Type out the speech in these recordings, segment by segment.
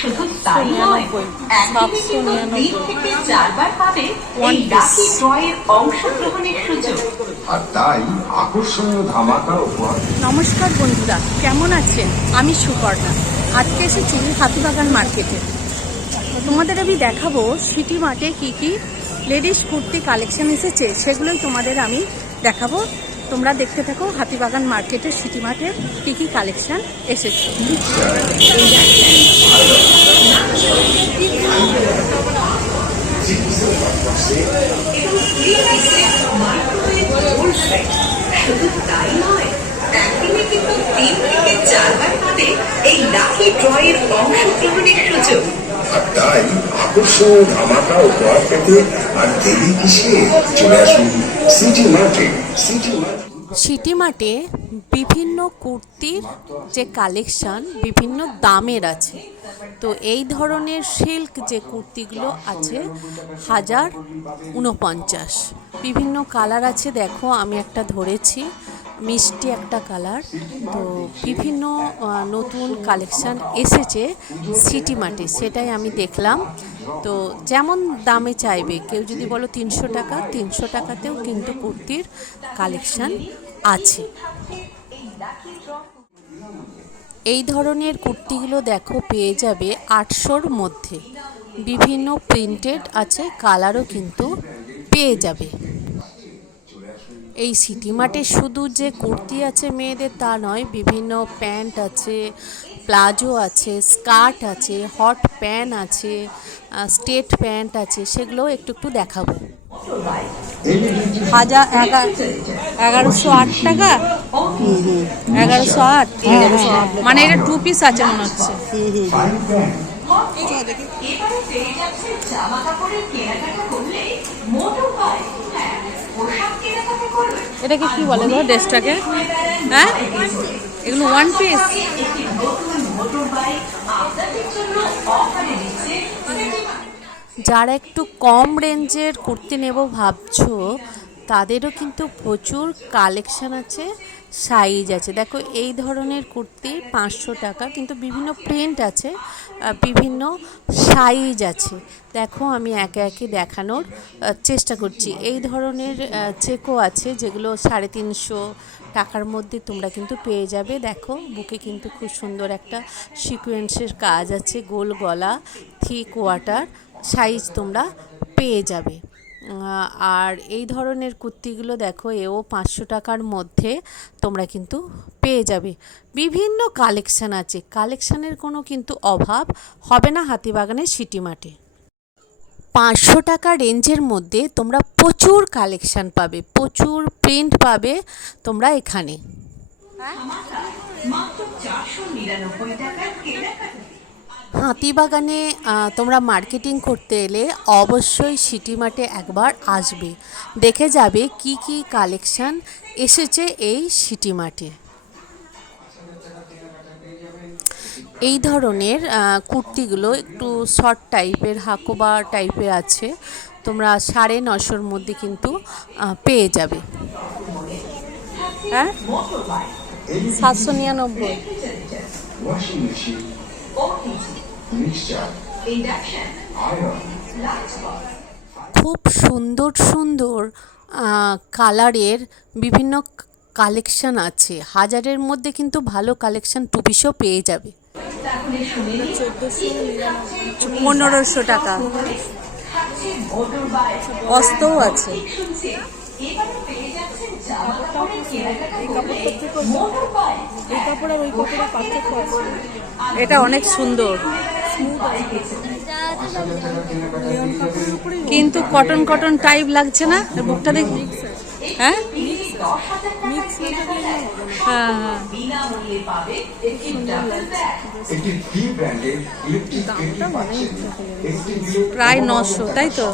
শুধু তাই নয়, একদিনে কিন্তু 3 থেকে 4 বার পাবে এই লাকি ড্রয়ের অংশগ্রহণের সুযোগ। আর তাই আকর্ষণীয় ধামাকা উপহার। নমস্কার বন্ধুরা, কেমন আছেন? আমি সুপর্ণা। আজকে এসেছি হাতিবাগান মার্কেটে। তোমাদের আমি দেখাবো সিটি মার্টে কি কি লেডিস কুর্তি কালেকশন এসেছে, সেগুলোই তোমাদের আমি দেখাবো। তোমরা দেখতে থাকো হাতিবাগান মার্কেটের সিটি মার্টের কি কি কালেকশন এসেছে। শুধু তাই নয়, একদিনে কিন্তু 3 থেকে 4 বার পাবে এই লাকি ড্রয়ের অংশগ্রহণের সুযোগ। আর তাই আকর্ষণীয় ধামাকা উপহার পেতে আর দেরি কিসে, চলে আসুন সিটি মার্টে। সিটি মার্টে বিভিন্ন কুর্তির যে কালেকশান বিভিন্ন দামের আছে। তো এই ধরনের সিল্ক যে কুর্তিগুলো আছে 1049, বিভিন্ন কালার আছে। দেখো আমি একটা ধরেছি, মিষ্টি একটা কালার। তো বিভিন্ন নতুন কালেকশান এসেছে সিটি মার্টে, সেটাই আমি দেখলাম। তো যেমন দামে চাইবে, কেউ যদি বলো 300 টাকা, 300 টাকাতেও কিন্তু কুর্তির কালেকশান আছে। এই ধরনের কুর্তিগুলো দেখো পেয়ে যাবে 800-র মধ্যে। বিভিন্ন প্রিন্টেড আছে, কালারও কিন্তু পেয়ে যাবে। এই সিটি মার্টে শুধু যে কুর্তি আছে মেয়েদের তা নয়, বিভিন্ন প্যান্ট আছে, প্লাজো আছে, স্কার্ট আছে, হট প্যান্ট আছে, স্ট্রেট প্যান্ট আছে, সেগুলো একটু একটু দেখাবো। 1108 টাকা, 1108, মানে এটা 2 পিস আছে মনে হচ্ছে। এটাকে কি বলে গো ড্রেসটাকে? হ্যাঁ, এগুলো 1 পিস। যারা একটু কম রেঞ্জের কুর্তি নেব ভাবছো, তাদেরও কিন্তু প্রচুর কালেকশান আছে, সাইজ আছে। দেখো এই ধরনের কুর্তি 500 টাকা, কিন্তু বিভিন্ন প্রিন্ট আছে, বিভিন্ন সাইজ আছে। দেখো আমি একে একে দেখানোর চেষ্টা করছি। এই ধরনের চেকও আছে, যেগুলো 350 টাকার মধ্যে তোমরা কিন্তু পেয়ে যাবে। দেখো বুকে কিন্তু খুব সুন্দর একটা সিকোয়েন্সের কাজ আছে, গোল গলা, থিক ওয়াটার, সাইজ তোমরা পেয়ে যাবে। আর এই ধরনের কুর্তিগুলো দেখো, এও 500 টাকার মধ্যে তোমরা কিন্তু পেয়ে যাবে। বিভিন্ন কালেকশান আছে, কালেকশানের কোনো কিন্তু অভাব হবে না হাতিবাগানের সিটি মার্টে। 500 টাকা রেঞ্জের মধ্যে তোমরা প্রচুর কালেকশান পাবে, প্রচুর প্রিন্ট পাবে তোমরা এখানে। হাতিবাগানে তোমরা মার্কেটিং করতে এলে অবশ্যই সিটি মার্টে একবার আসবে, দেখে যাবে কি কি কালেকশান এসেছে এই সিটি মার্টে। এই ধরনের কুর্তিগুলো একটু শর্ট টাইপের, হাকোবা টাইপের আছে, তোমরা 950-র মধ্যে কিন্তু পেয়ে যাবে। হ্যাঁ, 799। খুব সুন্দর সুন্দর কালারের বিভিন্ন কালেকশন আছে। 1000-এর মধ্যে কিন্তু ভালো কালেকশন 2 পিসও পেয়ে যাবে। 1500 টাকা অস্তও আছে। এটা অনেক সুন্দর, কিন্তু কটন কটন টাইপ লাগছে না? বুকটা দেখি। হ্যাঁ হ্যাঁ হ্যাঁ, প্রায় 900, তাই তো?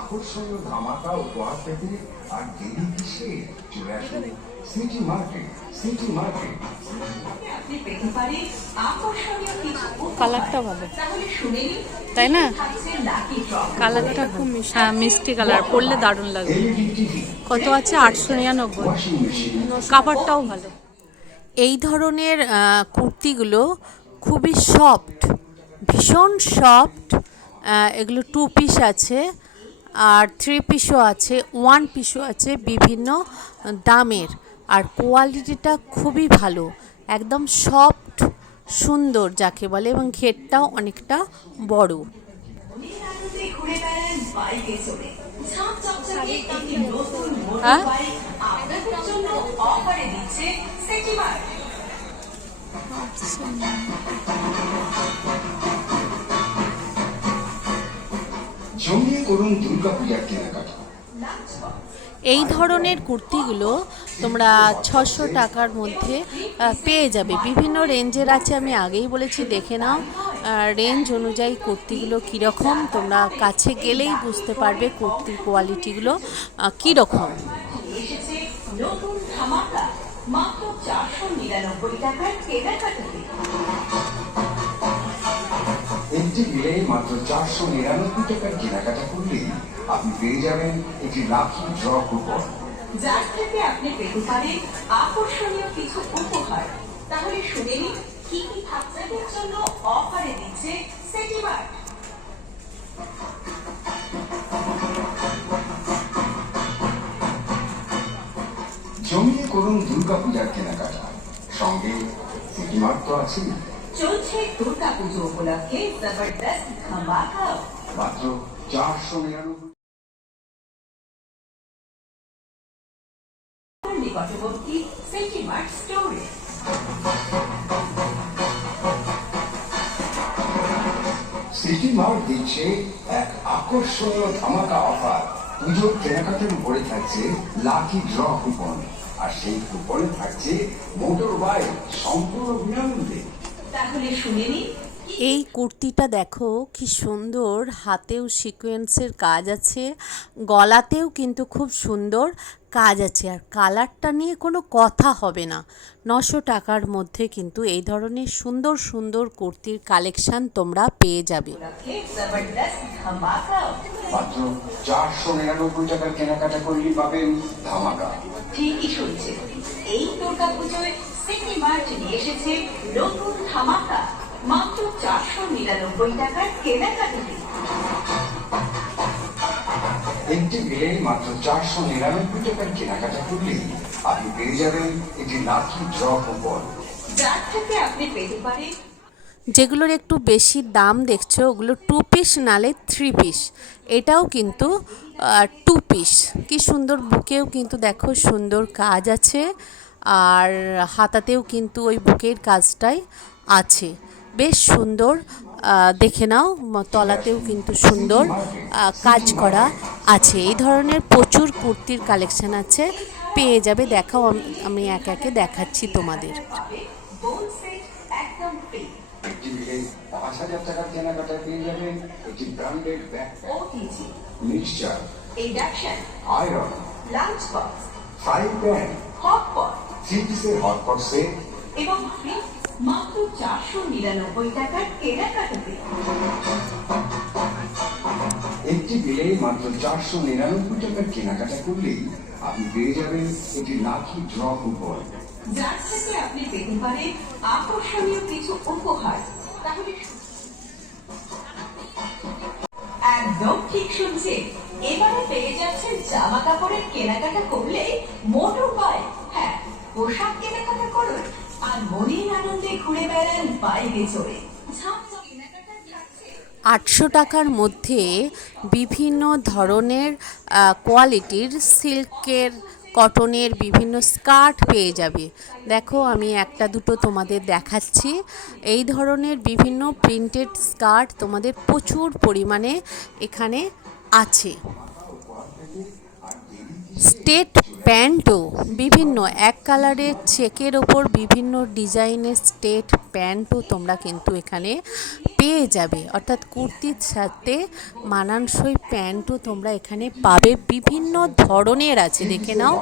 আকর্ষণীয় ধামাকা উপহার পেতে আর দেরি কিসে, চলে আসুন সিটি মার্টে। সিটি মার্টে কালারটা ভালো, তাই না? কালারটা খুব মিষ্টি কালার, পরলে দারুণ লাগবে। কত আছে? 899। কাপড়টাও ভালো। এই ধরনের কুর্তিগুলো খুবই সফট, ভীষণ সফট। এগুলো 2 পিস আছে, আর 3 পিসও আছে, 1 পিসও আছে, বিভিন্ন দামের। আর কোয়ালিটিটা খুবই ভালো, একদম সফট, সুন্দর যাকে বলে, এবং ঘেরটাও অনেকটা বড়। ঘুরে বেড়ান বাইকে চড়ে। ঝাঁক চকচকে একটি নতুন মোটর হ্যাঁ, বাইক আপনাদের জন্য অফারে দিচ্ছে সিটি মার্ট। জমিয়ে করুন দুর্গাপূজার কেনাকাটা। এই ধরনের কুর্তিগুলো তোমরা 600 টাকার মধ্যে পেয়ে যাবে। বিভিন্ন রেঞ্জের আছে, আমি আগেই বলেছি, দেখে নাও রেঞ্জ অনুযায়ী কুর্তিগুলো কীরকম। তোমরা কাছে গেলেই বুঝতে পারবে কুর্তির কোয়ালিটিগুলো কীরকম। এসেছে নতুন ধামাকা, মাত্র 499 টাকার কেনাকাটাতে। একটি মিলে মাত্র 499 টাকার কেনাকাটা করলেই আপনি পেয়ে যাবেন একটি লাকি ড্র কুপন, যার থেকে আপনি পেতে পারেন আকর্ষণীয় কিছু উপহার। তাহলে শুনে নিন কি কি বাচ্চাদের জন্য অফারে দিচ্ছে সিটি মার্ট। জমিয়ে করুন দুর্গাপূজার কেনাকাটা, সঙ্গে সিটি মার্ট তো আছেই। চলছে দুর্গা পুজো উপলক্ষে জবরদস্ত ধামাকা। মাত্র 499। নিকটবর্তী সিটি মার্ট স্টোরে। সিটি মার্ট দিচ্ছে এক আকর্ষণীয় ধামাকা অফার। পুজোর কেনাকাটার উপরে থাকছে লাকি ড্র কুপন, আর সেই কুপনে থাকছে মোটর বাইক সম্পূর্ণ বিনামূল্যে। তাহলে শুনে নিন এই কুর্তিটা দেখো কি সুন্দর, হাতেও সিকোয়েন্সের কাজ আছে, গলাতেও কিন্তু খুব সুন্দর কাজ আছে, আর কালারটা নিয়ে কোনো কথা হবে না। 900 টাকার মধ্যে কিন্তু এই ধরনের সুন্দর সুন্দর কুর্তির কালেকশন তোমরা পেয়ে যাবে। উপলক্ষে জবরদস্ত ধামাকা। মাত্র 499 টাকার কেনাকাটা করলেই পাবেন ধামাকা। ঠিকই শুনছেন, এই দুর্গা পুজোয় সিটি মার্ট নিয়ে এসেছে নতুন ধামাকা, মাত্র 499 টাকার কেনাকাটাতে। একটি মিলে মাত্র 499 টাকার কেনাকাটা করলেই আপনি পেয়ে যাবেন একটি লাকি ড্র কুপন, যার থেকে আপনি পেতে পারেন। যেগুলোর একটু বেশি দাম দেখছো ওগুলো 2 পিস নালে 3 পিস, এটাও কিন্তু 2 পিস। কি সুন্দর, বুকেও কিন্তু দেখো সুন্দর কাজ আছে, আর হাতাতেও কিন্তু ওই বুকের কাজটাই আছে, বেশ সুন্দর। দেখে নাও, তলাতেও কিন্তু সুন্দর কাজ করা আছে। এই ধরনের প্রচুর কুর্তির কালেকশন আছে, পেয়ে যাবে। দেখাও, আমি একে একে দেখাচ্ছি তোমাদের। বোন সেট একদম ফ্রি। একটি মিলে 5000 টাকার কেনাকাটায় পেয়ে যাবেন একটি branded bag, OTG, mixture, induction, iron, lunch box, fry pan, hotpot 3 পিসের হটপট সেট। এবং ফ্রি মাত্র 499 টাকার কেনাকাটাতে। একটি বিলে মাত্র 499 টাকার কেনাকাটা করলেই আপনি পেয়ে যাবেন একটি লাকি ড্র কুপন, যার থেকে আপনি পেতে পারেন আকর্ষণীয় কিছু উপহার। তাহলে একদম ঠিক শুনছে, এবারে পেয়ে যাচ্ছেন জামা কাপড়ের কেনাকাটা করলে মোটর বাইক। হ্যাঁ, পোশাক কেনাকাটা করুন আর মনের আনন্দে ঘুরে বেড়ান বাইকে চড়ে। ঝাঁকঝাঁক কেনাকাটা থাকছে 800 টাকার মধ্যে বিভিন্ন ধরনের কোয়ালিটির সিল্কের, কটনের বিভিন্ন স্কার্ট পেয়ে যাবে। দেখো, আমি একটা দুটো তোমাদের দেখাচ্ছি। এই ধরনের বিভিন্ন প্রিন্টেড স্কার্ট তোমাদের প্রচুর পরিমাণে এখানে আছে। স্টেট প্যান্টও বিভিন্ন এক কালারের চেকের ওপর বিভিন্ন ডিজাইনের স্টেট প্যান্টও তোমরা কিন্তু এখানে পেয়ে যাবে, অর্থাৎ কুর্তির সাথে মানানসই প্যান্টও তোমরা এখানে পাবে। বিভিন্ন ধরনের আছে, দেখে নাও,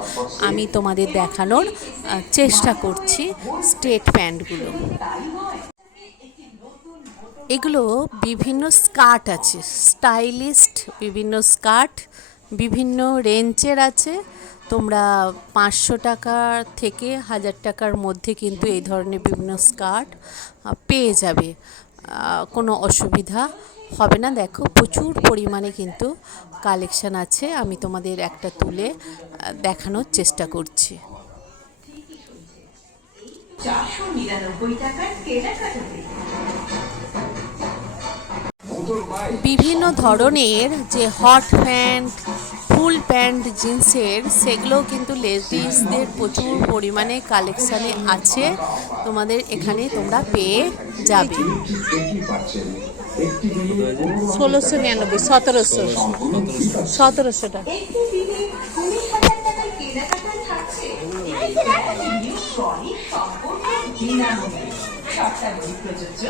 আমি তোমাদের দেখানোর চেষ্টা করছি স্টেট প্যান্টগুলো। তাই নয়, একটি নতুন মোটর এগুলো বিভিন্ন স্কার্ট আছে, স্টাইলিস্ট বিভিন্ন স্কার্ট বিভিন্ন রেঞ্জের আছে। তোমরা 500 টাকা থেকে 1000 টাকার মধ্যে কিন্তু এই ধরনের বিভিন্ন স্কার্ট পেয়ে যাবে। কোনো অসুবিধা হবে না। দেখো প্রচুর পরিমাণে কিন্তু কালেকশান আছে, আমি তোমাদের একটা তুলে দেখানোর চেষ্টা করছি। 499 টাকার কেনাকাটাতে মোটর বাইক বিভিন্ন ধরনের যে হট প্যান্ট, ফুল প্যান্ট জিন্সের, সেগুলোও কিন্তু লেডিসদের প্রচুর পরিমাণে কালেকশানে আছে, তোমাদের এখানে তোমরা পেয়ে যাবে। একটি পাচ্ছেন একটি দিনে 1699, 1700 টাকা। একটি দিনে 20,000 টাকার কেনাকাটায় থাকছে একটি নিউ ট্রলি সম্পূর্ণ বিনামূল্যে। শর্তাবলী প্রযোজ্য।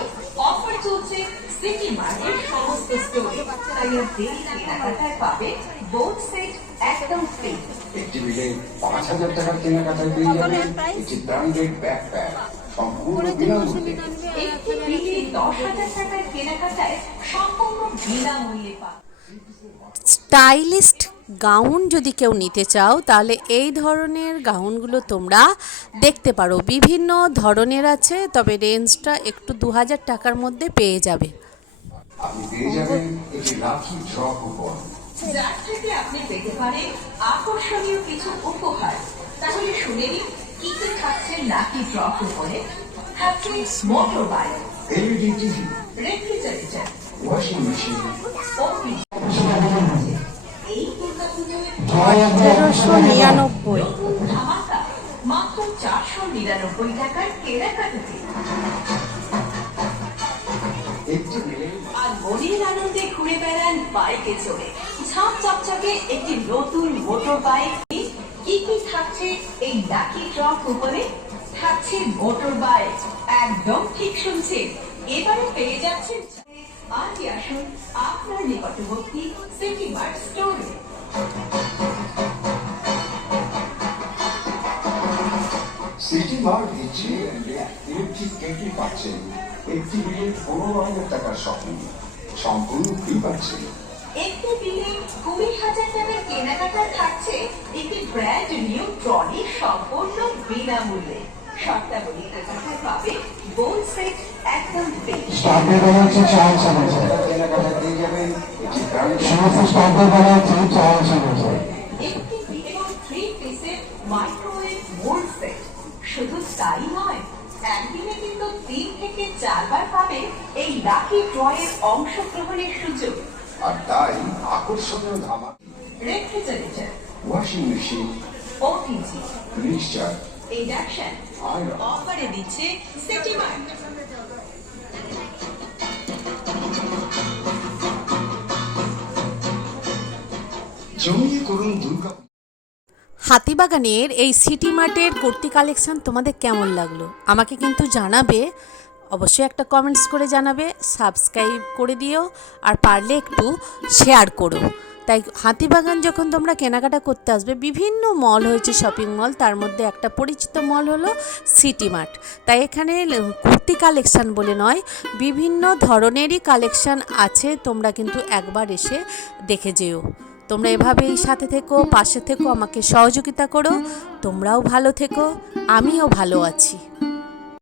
অফার চলছে সিটি মার্টের সমস্ত স্টোরে। তাই আর দেরি কেনাকাটায় পাবে বোথ সেট একদম ফ্রি। একটি মিলে 5,000 টাকার কেনাকাটায় পেয়ে যাবেন একটি ব্র্যান্ডেড ব্যাকপ্যাক সম্পূর্ণ বিনামূল্যে। একটি দিনে 10,000 টাকার কেনাকাটায় সম্পূর্ণ বিনামূল্যে পাবে। স্টাইলিস্ট গাউন যদি কেউ নিতে চাও তাহলে এই ধরনের গাউনগুলো তোমরা দেখতে পারো। বিভিন্ন ধরনের আছে, তবে রেঞ্জটা একটু 2000 টাকার মধ্যে পেয়ে যাবে। আপনি পেয়ে যাবেন একটি লাকি ড্র কুপন। যার থেকে আপনি পেতে পারেন আকর্ষণীয় কিছু উপহার। তাহলে শুনে নিন কি কি থাকছে লাকি ড্র কুপনে। থাকছে motor bike, LED TV, refrigerator, washing machine, oven. এই দুর্গাপুজোয় 1899। ধামাকা মাত্র 499 টাকার কেনাকাটাতে। একটি মিলে আর মনের আনন্দে ঘুরে বেড়ান বাইকে চড়ে। ঝাঁপ চকচকে একটি নতুন মোটর বাইক। কি কি থাকছে এই লাকি ড্র কুপনে? থাকছে মোটর বাইক। একদম ঠিক শুনছেন, এবারে পেয়ে যাচ্ছেন। আজই আসুন আপনার নিকটবর্তী সিটি মার্ট স্টোরে। সিটি মার্ট দিচ্ছে ইলেকট্রিক কেটলি পাচ্ছেন একটি মিলে 15,000 টাকার শপিং সম্পূর্ণ ফ্রি পাচ্ছেন। একটি দিনে 20,000 টাকার কেনাকাটা থাকছে একটি ব্র্যান্ড নিউ ট্রলি সম্পূর্ণ বিনামূল্যে। শর্তাবলী কেনাকাটায় পাবে বোল সেট একদম ফ্রি। স্টার্টের বেলা হচ্ছে 400 বছর, কেনাকাটা পেয়ে যাবেন একটি ব্র্যান্ড সমস্ত স্টার্টের বেলা হচ্ছে 400 বছর। একটি এবং 3 পিসের মাইক্রোওয়েভ মোল্ড সেট। শুধু তাই নয়, একদিনে কিন্তু 3 থেকে 4 বার পাবে এই লাকি ড্রয়ের অংশগ্রহণের সুযোগ। আর তাই আকর্ষণীয় ধামা refrigerator, washing machine, OTG, mixture, induction iron অফারে দিচ্ছে সিটি মার্ট। জমিয়ে করুন দুর্গা। হাতিবাগানের এই সিটি মার্টের কুর্তি কালেকশন তোমাদের কেমন লাগলো আমাকে কিন্তু জানাবে, অবশ্যই একটা কমেন্টস করে জানাবে, সাবস্ক্রাইব করে দিও, আর পারলে একটু শেয়ার করো। তাই হাতিবাগান যখন তোমরা কেনাকাটা করতে আসবে, বিভিন্ন মল হয়েছে, শপিং মল, তার মধ্যে একটা পরিচিত মল হলো সিটি মার্ট। তাই এখানে কুর্তি কালেকশান বলে নয়, বিভিন্ন ধরনেরই কালেকশান আছে, তোমরা কিন্তু একবার এসে দেখে যেও। তোমরা এভাবেই সাথে থেকো, পাশে থেকো, আমাকে সহযোগিতা করো। তোমরাও ভালো থেকো, আমিও ভালো আছি।